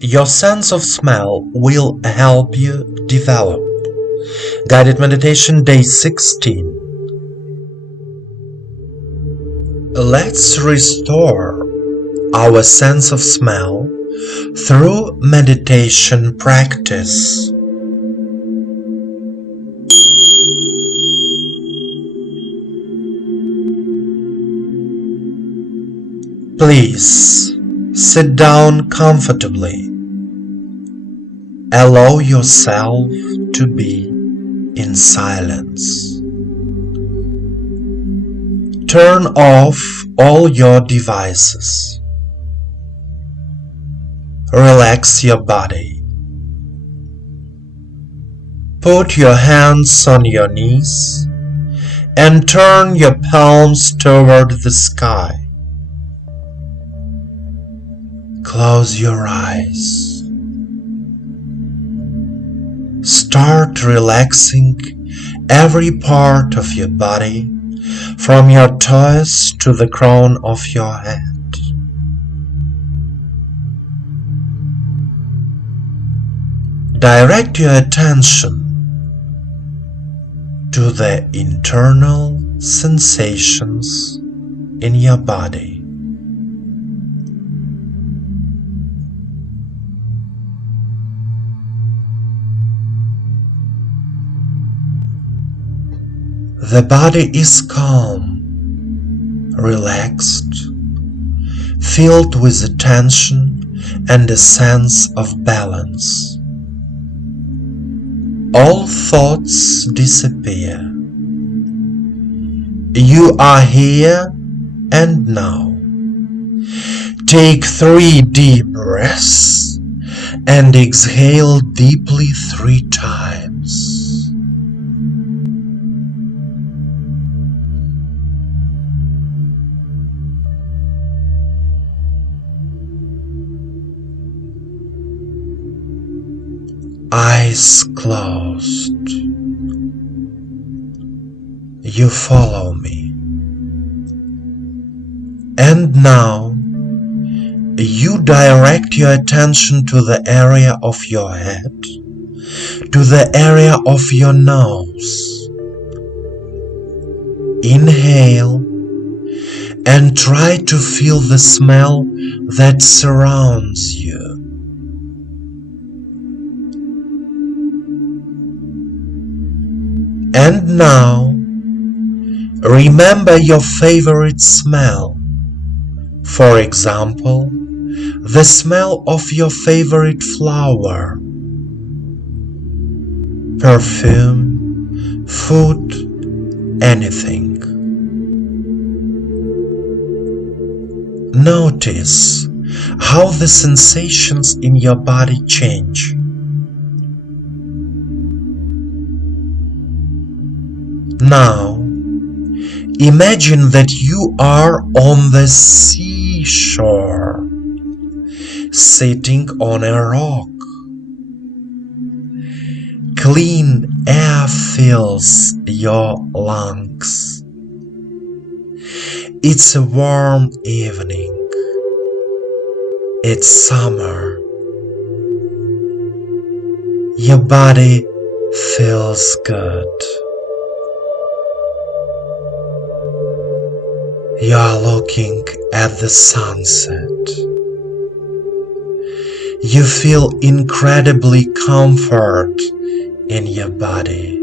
Your sense of smell will help you develop. Guided Meditation Day 16. Let's restore our sense of smell through meditation practice. Please sit down comfortably. Allow yourself to be in silence. Turn off all your devices. Relax your body. Put your hands on your knees and turn your palms toward the sky. Close your eyes. Start relaxing every part of your body, from your toes to the crown of your head. Direct your attention to the internal sensations in your body. The body is calm, relaxed, filled with attention and a sense of balance. All thoughts disappear. You are here and now. Take 3 deep breaths and exhale deeply 3 times. Eyes closed. You follow me. And now you direct your attention to the area of your head, to the area of your nose. Inhale and try to feel the smell that surrounds you. And now, remember your favorite smell. For example, the smell of your favorite flower, perfume, food, anything. Notice how the sensations in your body change. Now, imagine that you are on the seashore, sitting on a rock. Clean air fills your lungs. It's a warm evening. It's summer. Your body feels good. You are looking at the sunset. You feel incredibly comfort in your body.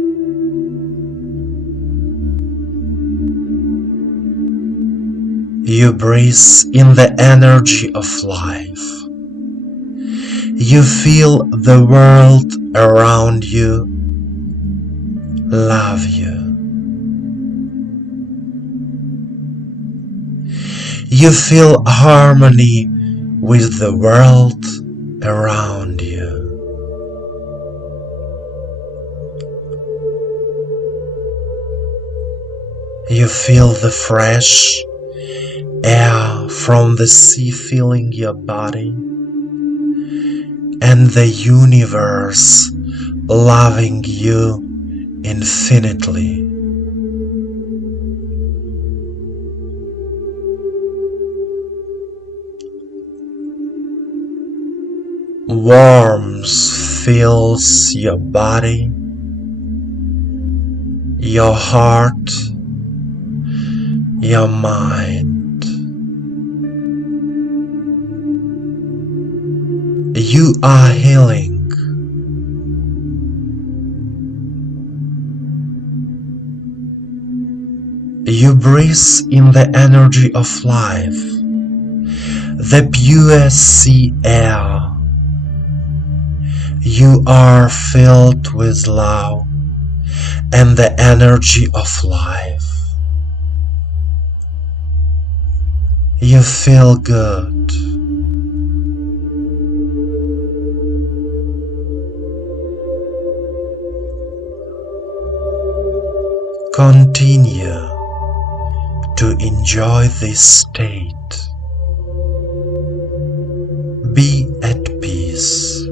You breathe in the energy of life. You feel the world around you love you. You feel harmony with the world around you. You feel the fresh air from the sea filling your body, and the universe loving you infinitely. Warmth fills your body, your heart, your mind. You are healing. You breathe in the energy of life, the pure sea air. You are filled with love and the energy of life. You feel good. Continue to enjoy this state. Be at peace.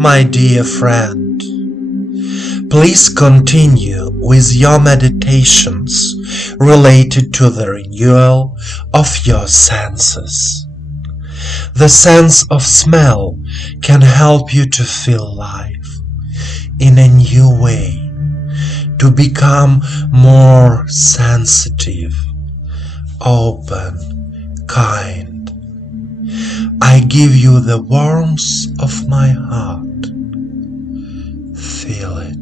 My dear friend, please continue with your meditations related to the renewal of your senses. The sense of smell can help you to feel life in a new way, to become more sensitive, open, kind. I give you the warmth of my heart. Feel it.